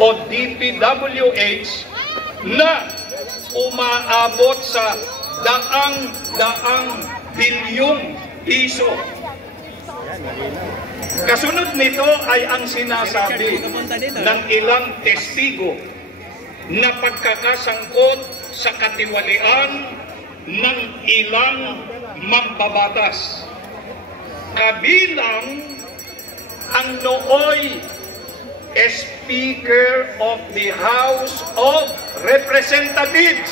o DPWH na umaabot sa daang bilyong piso. Kasunod nito ay ang sinasabi ng ilang testigo na pagkakasangkot sa katiwalian ng ilang mambabatas. Kabilang ang nooy Speaker of the House of Representatives.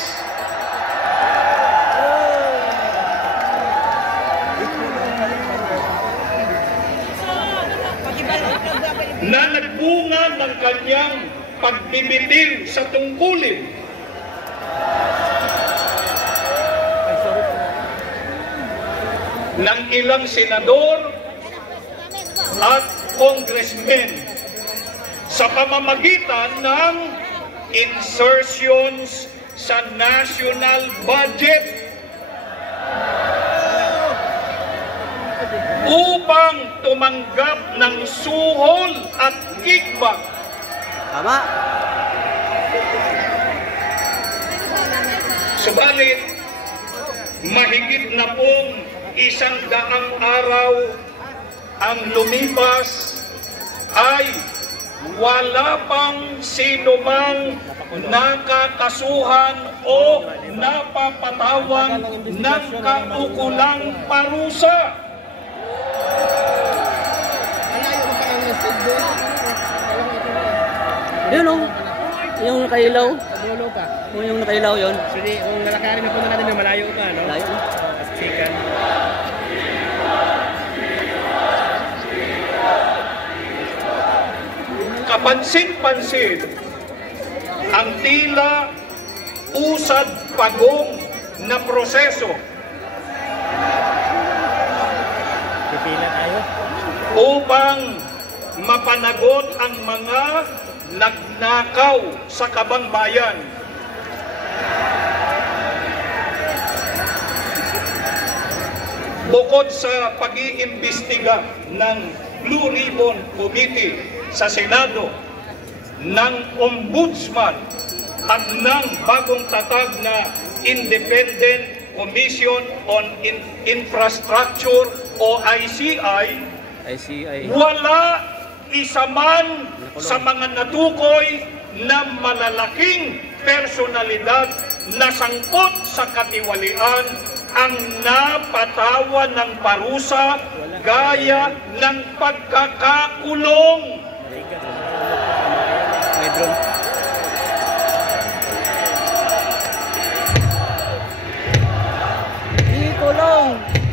Na nagbunga ng kanyang pagbibitiw sa tungkulin ng ilang senador at congressmen sa pamamagitan ng insertions sa national budget upang tumanggap ng suhol at kickback. Tama. Subalit, mahigit na pong 100 araw ang lumipas ay wala pang sinumang nakakasuhan o napapatawan ng kaukulang parusa. Yun o, yung nakailaw. Dulo pa. Yung nakailaw yun. Actually, kung lalakarin na po natin, may malayo pa, no? Malayo. Chicken. Kapansin-pansin ang tila usad-pagong na proseso Pipila tayo. upang mapanagot ang mga nagnakaw sa kabangbayan. Bukod sa pag-iimbestiga ng Blue Ribbon Committee sa Senado, ng Ombudsman at ng bagong tatag na Independent Commission on Infrastructure o ICI, wala isa man sa mga natukoy na malalaking personalidad na sangkot sa katiwalian ang napatawan ng parusa gaya ng pagkakakulong.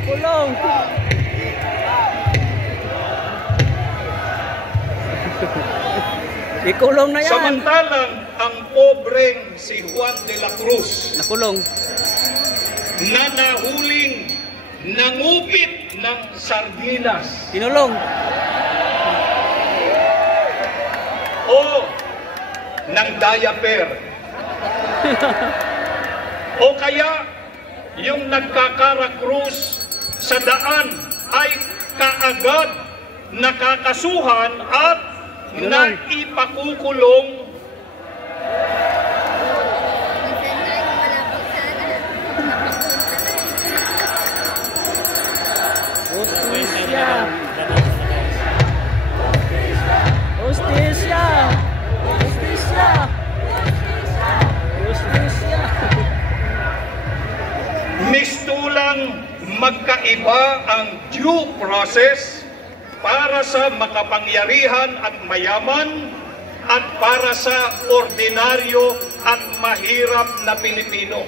Kulong! Ikulong na yan! Samantalang ang pobreng si Juan de la Cruz Nakulong. na nahuling nangupit ng sardinas Tinulong. o ng diaper o kaya yung nagkakarakrus sa daan ay kaagad nakakasuhan at naipakukulong. Hostisya! Hostisya! Hostisya! Hostisya! Mistulang magkaiba ang due process para sa makapangyarihan at mayaman at para sa ordinaryo at mahirap na Pilipino.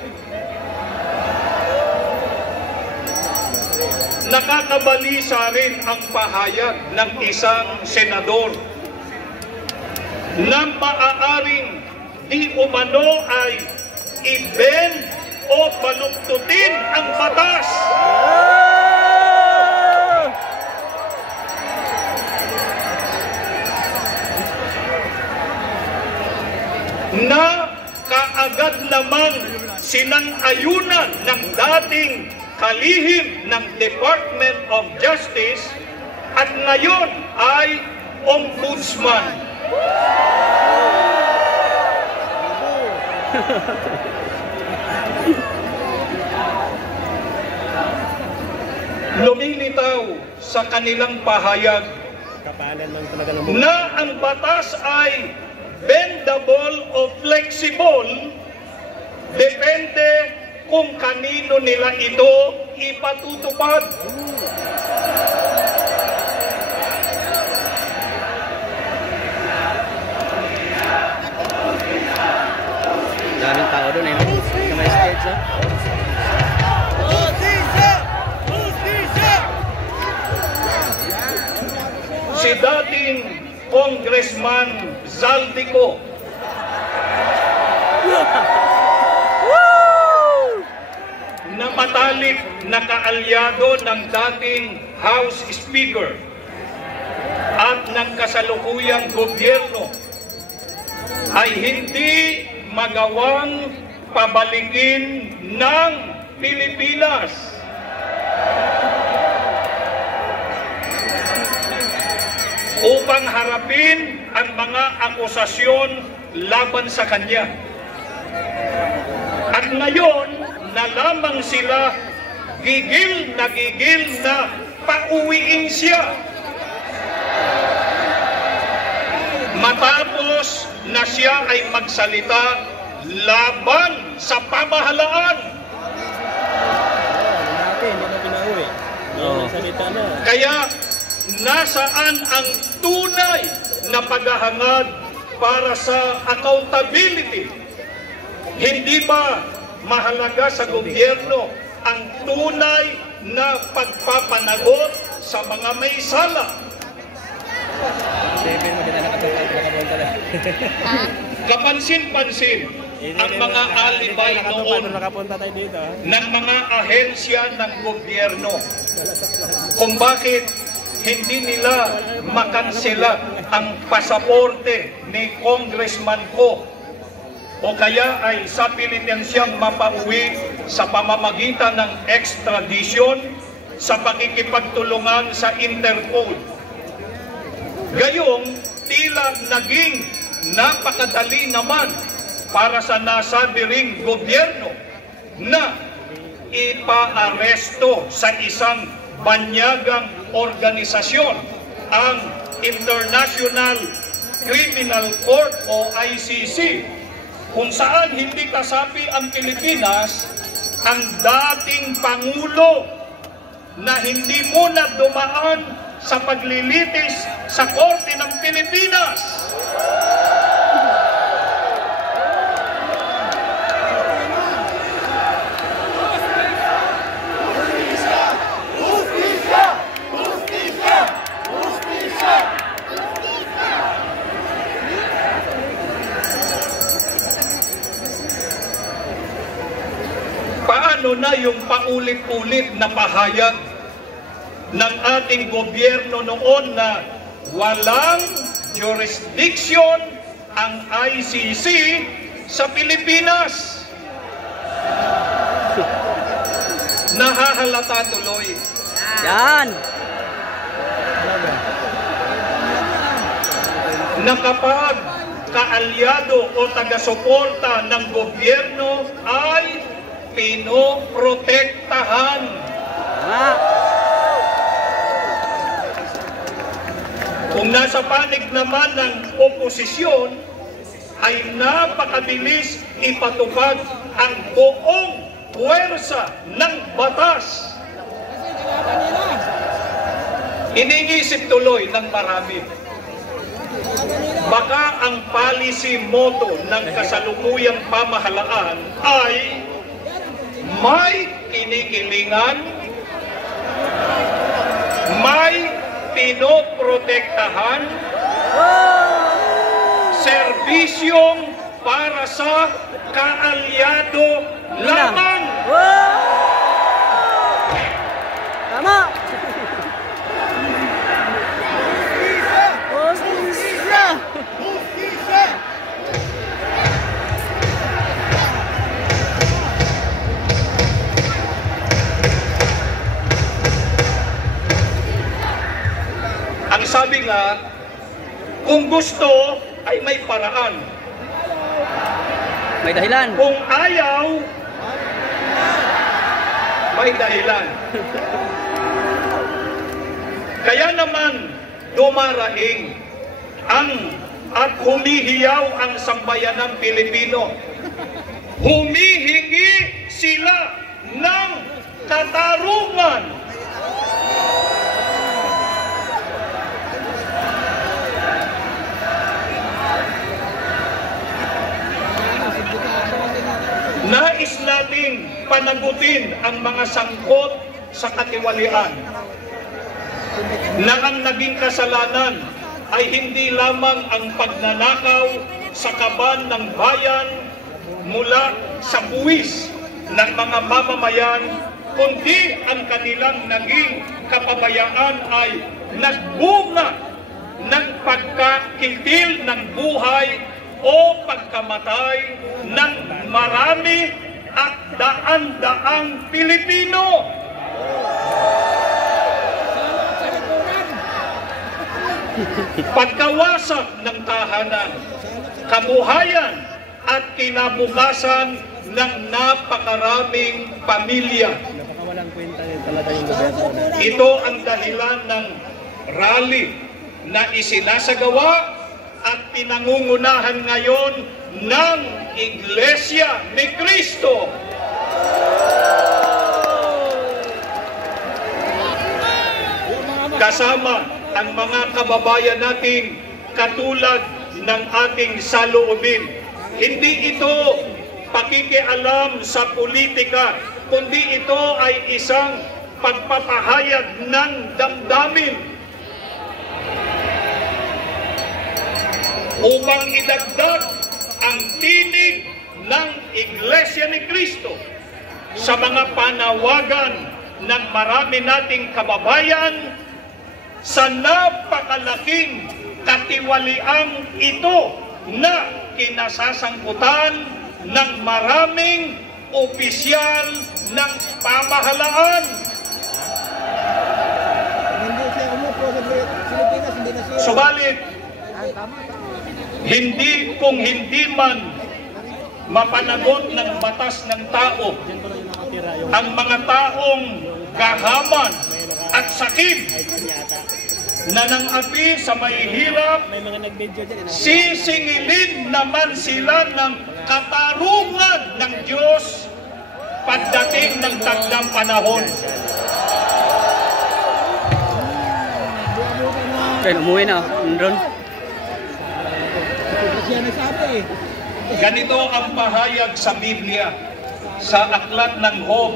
Nakakabalisa rin ang pahayag ng isang senador na maaaring di umano ay i-bend o baluktutin ang batas. Na kaagad namang sinang-ayunan ng dating kalihim ng Department of Justice at ngayon ay Ombudsman. Lumilitaw sa kanilang pahayag Kapanan man talaga ng buhay. na ang batas ay bendable o flexible, depende kung kanino nila ito ipatutupad. Daming tao doon eh. No? Sa may stage, ah. Si dating Congressman Zaldico na matalik na kaalyado ng dating House Speaker at ng kasalukuyang gobyerno ay hindi magawang pabalikin ng Pilipinas. Upang harapin ang mga akusasyon laban sa kanya. At ngayon, na lamang sila gigil na pauwiin siya. Matapos na siya ay magsalita laban sa pamahalaan. Dati, hindi na pinauwi. Ngayon, salita na. Kaya nasaan ang tunay na paghahangad para sa accountability? Hindi ba mahalaga sa gobyerno ang tunay na pagpapanagot sa mga may sala? 7 mo din na nakapunta na. Kapansin-pansin ang mga alibay noon Nakapunta tayo dito. ng mga ahensya ng gobyerno kung bakit hindi nila makansela ang pasaporte ni Congressman ko o kaya ay sa Pilipinas mapauwi sa pamamagitan ng extradition sa pakikipagtulungan sa Interpol. Gayong tila naging napakadali naman para sa nasabi ring gobyerno na ipaaresto sa isang banyagang organisasyon ang International Criminal Court o ICC, kung saan hindi kasapi ang Pilipinas, ang dating Pangulo na hindi muna dumaan sa paglilitis sa Korte ng Pilipinas. Paano na yung paulit-ulit na pahayag ng ating gobyerno noon na walang jurisdiction ang ICC sa Pilipinas? Nahahalata tuloy Yan! na kapag kaalyado o taga-suporta ng gobyerno ay pinoprotektahan. Tama! Kung nasa panig naman ng oposisyon, ay napakabilis ipatupad ang buong puwersa ng batas. Iniisip tuloy ng marami, baka ang policy motto ng kasalukuyang pamahalaan ay may kinikilingan, may pinoprotektahan, serbisyong para sa kaalyado lamang. Tama! Hustisya! Ang sabi nga, kung gusto ay may paraan. May dahilan. Kung ayaw, may dahilan. Kaya naman dumaraing at humihiyaw ang sambayanang Pilipino. Humihingi sila ng katarungan. Nais nating panagutin ang mga sangkot sa katiwalian na ang naging kasalanan ay hindi lamang ang pagnanakaw sa kaban ng bayan mula sa buwis ng mga mamamayan, kundi ang kanilang naging kapabayaan ay nagbunga ng pagkakitil ng buhay o pagkamatay ng marami at daan-daang Pilipino. Pagkawasak ng tahanan, kabuhayan at kinabukasan ng napakaraming pamilya. Napakawalang kwenta rin talaga yung gobyerno na. Ito ang dahilan ng rally na isinasagawa at pinangungunahan ngayon ng Iglesia ni Cristo. Kasama ang mga kababayan nating katulad ng ating saloobin. Hindi ito pakikialam sa politika, kundi ito ay isang pagpapahayag ng damdamin upang idagdag ang tinig ng Iglesia ni Cristo sa mga panawagan ng marami nating kababayan sa napakalaking katiwaliang ito na kinasasangkutan ng maraming opisyal ng pamahalaan. Subalit, hindi man mapanagot ng batas ng tao ang mga taong kahaman at sakit na nang-api sa mahihirap, sisingilin naman sila ng katarungan ng Diyos pagdating ng tagdang panahon. Okay, umuwi na. Ron. Ganito ang pahayag sa Biblia sa Aklat ng Job,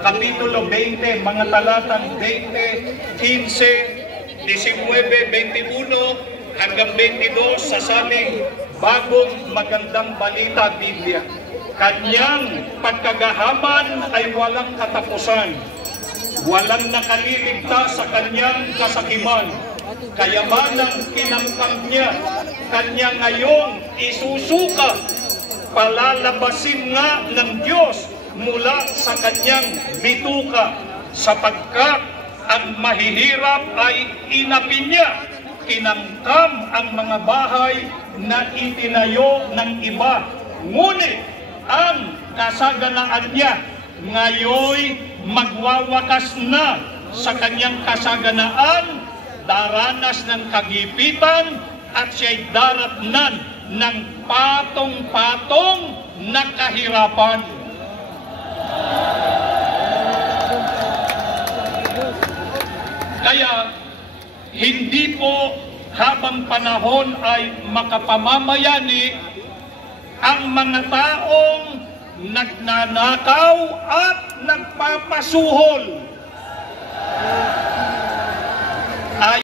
Kapitulo 20, mga talatang 20, 15, 19, 21 hanggang 22 sa saling Bagong Magandang Balita Biblia. Kanyang pagkagahaman ay walang katapusan. Walang nakaliligtas sa kanyang kasakiman. Kayamanang kinangkang niya, kanya ngayong isusuka. Palalabasin nga ng Diyos mula sa kanyang bituka, sapagkat ang mahihirap ay inapi niya. Kinangkam ang mga bahay na itinayo ng iba. Ngunit ang kasaganaan niya ngayoy magwawakas na sa kanyang kasaganaan. Daranas ng kagipitan at siya'y daratnan ng patong-patong na kahirapan. Kaya hindi po habang panahon ay makapamamayani ang mga taong nagnanakaw at nagpapasuhol.